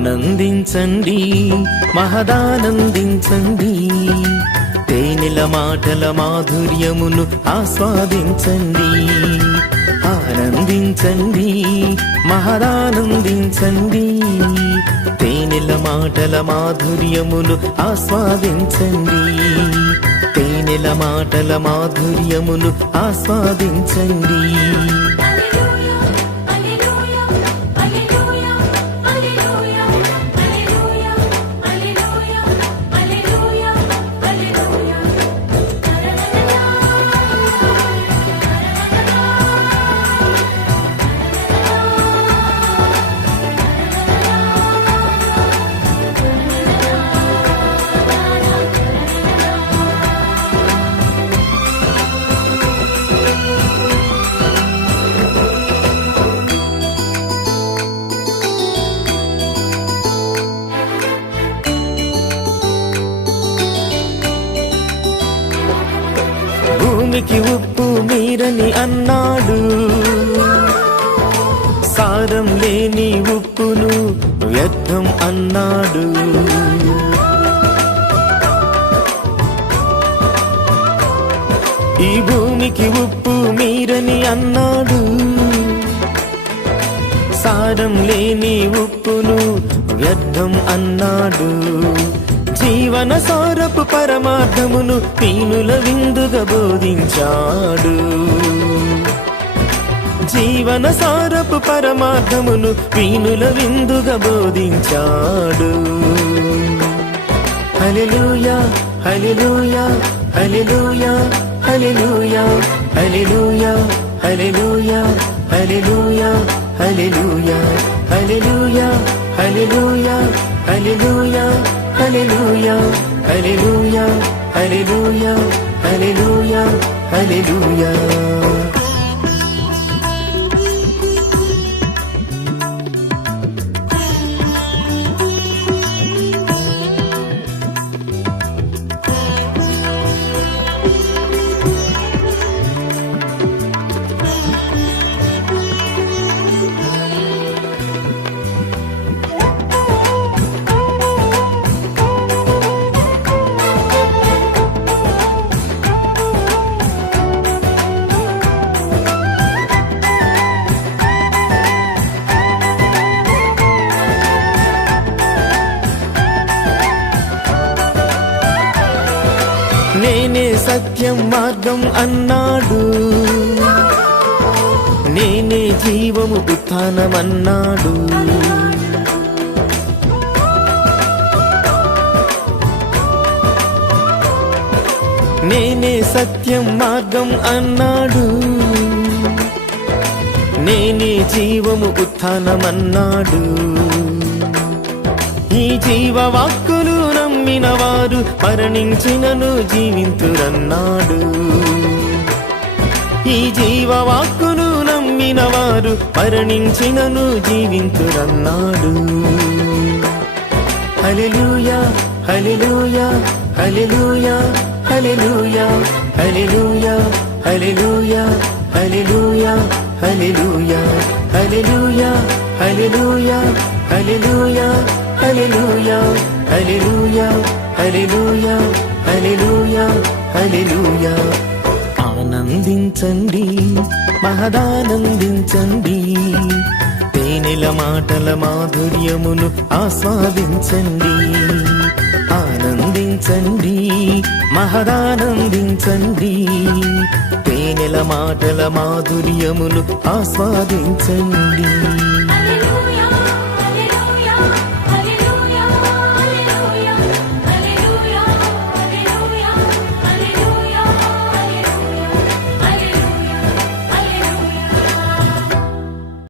ఆనందించండి మహదానందించండి, తేనెల మాటల మాధుర్యమును ఆస్వాదించండి. ఆనందించండి మహదానందించండి, తేనెల మాటల మాధుర్యమును ఆస్వాదించండి. తేనెల మాటల మాధుర్యమును ఆస్వాదించండి. భూమికి ఉప్పు మీరని అన్నాడు, సారం లేని ఉప్పును వ్యర్థం అన్నాడు. ఈ భూమికి ఉప్పు మీరని అన్నాడు, సారం లేని ఉప్పును వ్యర్థం అన్నాడు. జీవన సారపు పరమార్థమును పీనుల విందుగా బోధించాడు. జీవన సారపు పరమార్థమును పీనుల విందుగా బోధించాడు. హల్లెలూయా హల్లెలూయా హల్లెలూయా హల్లెలూయా హల్లెలూయా హల్లెలూయా హల్లెలూయా హల్లెలూయా హల్లెలూయా హల్లెలూయా హల్లెలూయా హల్లెలూయా హల్లెలూయా హల్లెలూయా హల్లెలూయా హల్లెలూయా. నేనే సత్యం మార్గం అన్నాడు, నేనే జీవము ఉత్థానమన్నాడు. నేనే సత్యం మార్గం అన్నాడు, నేనే జీవము ఉత్థానమన్నాడు. ఈ జీవవాక్కులు నమ్మిన వారు మరణించినను జీవింతురన్నాడు. ఈ జీవవాక్కును నమ్మిన వారు మరణించినను జీవింతురన్నాడు. హల్లెలూయా హల్లెలూయా హల్లెలూయా హల్లెలూయా హల్లెలూయా హల్లెలూయా హల్లెలూయా హల్లెలూయా హల్లెలూయా హల్లెలూయా హల్లెలూయా హల్లెలూయా హల్లెలూయా హల్లెలూయా హల్లెలూయా హల్లెలూయా. ఆనందించండి మహదానందించండి, తేనెల మాటల మాధుర్యమును ఆస్వాదించండి. ఆనందించండి మహదానందించండి, తేనెల మాటల మాధుర్యమును ఆస్వాదించండి.